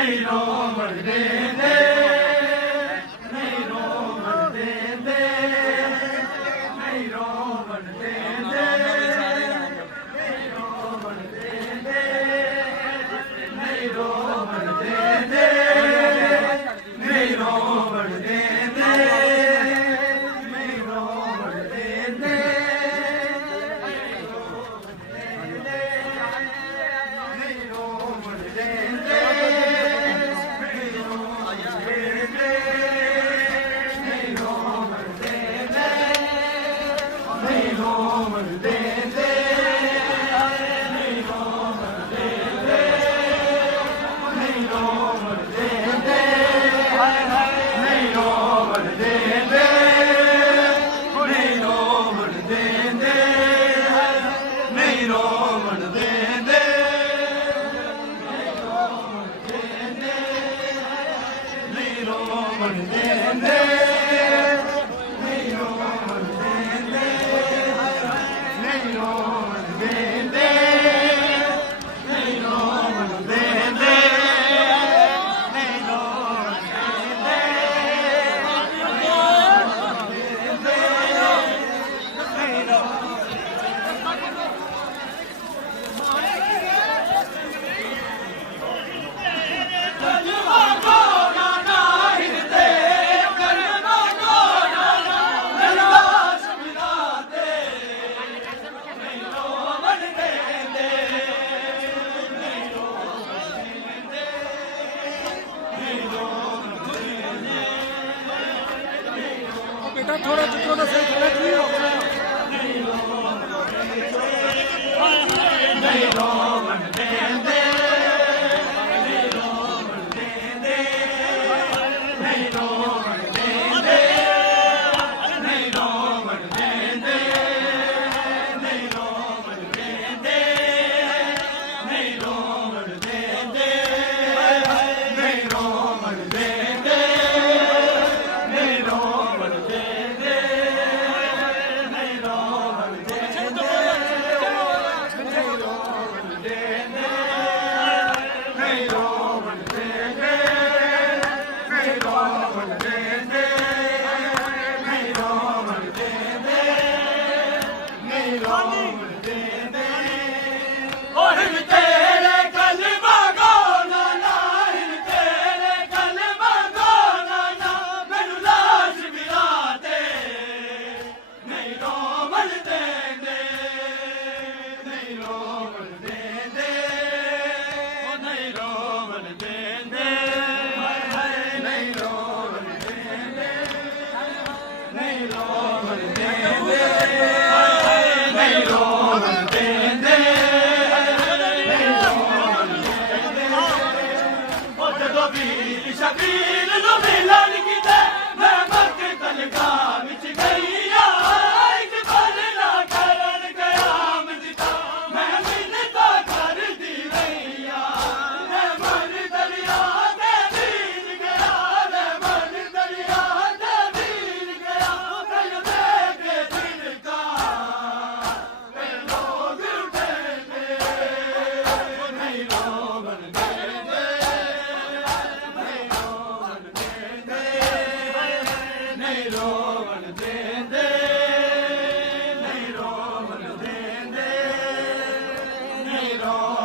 ਨਹੀਂ ਰੋਵਣ ਦੇਂਦੇ, ਨਹੀਂ ਰੋਵਣ ਦੇਂਦੇ, ਨਹੀਂ ਰੋਵਣ ਦੇਂਦੇ, ਨਹੀਂ ਰੋਵਣ ਦੇਂਦੇ, ਨਹੀਂ ਰੋਵਣ ਦੇਂਦੇ, ਨਹੀਂ ਰੋਵਣ ਦੇਂਦੇ, ਨਹੀਂ ਰੋਵਣ ਦੇਂਦੇ, ਨਹੀਂ ਰੋਵਣ ਦੇਂਦੇ। बेटा थोड़ा चित्रों का सही नहीं हो नहीं रोवण देंदे, नहीं रोवण देंदे, नहीं रोवण देंदे, नहीं रोवण देंदे, नहीं रोवण देंदे, नहीं रोवण देंदे, नहीं रोवण देंदे, नहीं रोवण देंदे, नहीं रोवण देंदे। शबीर नु मिलन किते मैं मत तलका विच गईया एक बार ना करन कयामत दा मैं मिन्नता कर दी रहीया मैं मन दरिया दे बीच गया मैं मन दरिया दे बीच गया कल के दिल का कल लोग उठेंगे नहीं रोवन देंगे नहीं रोवन देंगे नहीं रोवन देंगे नहीं रोवन देंगे नहीं रोवन